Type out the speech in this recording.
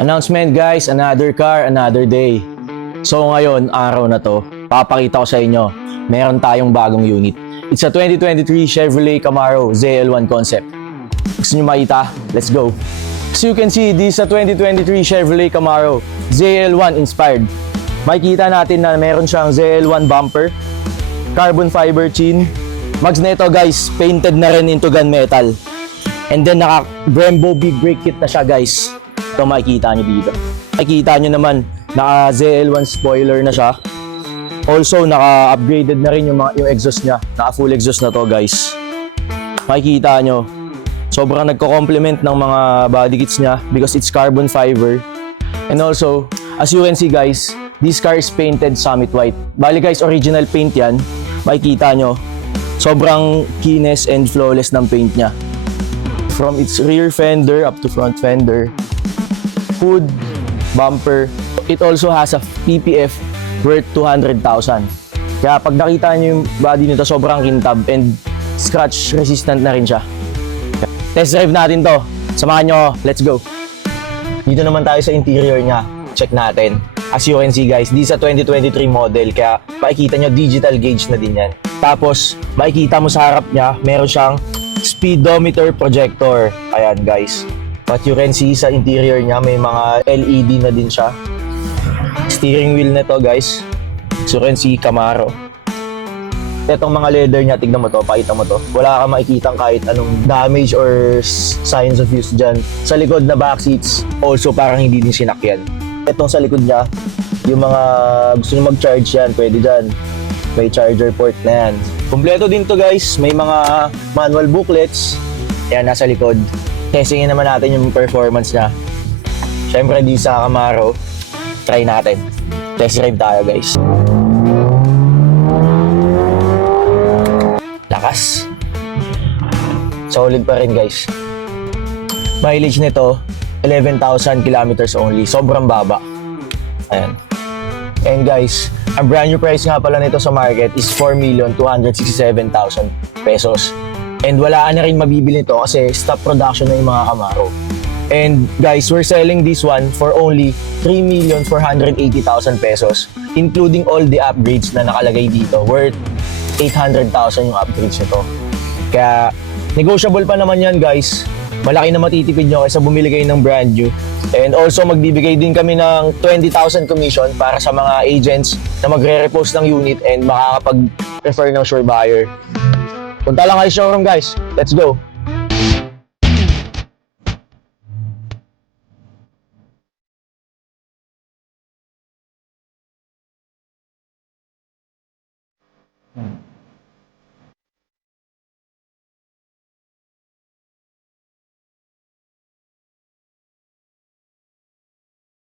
Announcement guys, another car, another day. So ngayon, araw na to, papakita ko sa inyo, meron tayong bagong unit. It's a 2023 Chevrolet Camaro ZL1 concept. Gusto nyo makita? Let's go! As you can see, this is a 2023 Chevrolet Camaro ZL1 inspired. Makikita natin na meron siyang ZL1 bumper, carbon fiber chin. Mags na ito guys, painted na rin into gunmetal. And then naka Brembo big brake kit na siya guys. Ito makikita nyo dito. Makikita nyo naman, naka ZL1 spoiler na siya. Also, naka-upgraded na rin yung exhaust niya. Naka full exhaust na to guys. Makikita nyo, sobrang nagko-complement ng mga body kits niya because it's carbon fiber. And also, as you can see guys, this car is painted Summit White. Bali guys, original paint yan. Makikita nyo, sobrang keenness and flawless ng paint niya. From its rear fender up to front fender, hood, bumper. It also has a PPF worth 200,000. Kaya pag nakita nyo yung body nito, sobrang kintab and scratch resistant na rin siya. Test drive natin to. Samahan nyo, let's go. Dito naman tayo sa interior niya. Check natin. As you can see guys, this is a 2023 model. Kaya makikita nyo, digital gauge na din yan. Tapos, makikita mo sa harap niya, meron siyang speedometer projector. Ayan guys. What you can see sa interior niya, may mga LED na din siya. Steering wheel na to guys. So you can see, Camaro. Etong mga leather niya, tignan mo to, pakita mo to. Wala kang makikitang kahit anong damage or signs of use dyan. Sa likod na back seats, also parang hindi din sinakyan. Etong sa likod niya, yung mga gusto nyo mag-charge yan, pwede dyan. May charger port na yan. Kompleto din to guys, may mga manual booklets. Yan, nasa likod. Testingin naman natin yung performance niya. Siyempre di sa Camaro, try natin. Test drive tayo guys. Lakas. Solid pa rin guys. Mileage nito, 11,000 kilometers only. Sobrang baba. Ayan. And guys, ang brand new price nga pala nito sa market is 4,267,000 pesos. And wala na rin mabibili nito kasi stop production na yung mga Camaro. And guys, we're selling this one for only 3,480,000 pesos, including all the upgrades na nakalagay dito, worth 800,000 yung upgrades nito. Kaya negotiable pa naman yan guys. Malaki na matitipid nyo kaysa bumili kayo ng brand new. And also magbibigay din kami ng 20,000 commission para sa mga agents na magre-repost ng unit and makakapag-refer ng sure buyer. Punta lang kayo sa showroom guys. Let's go!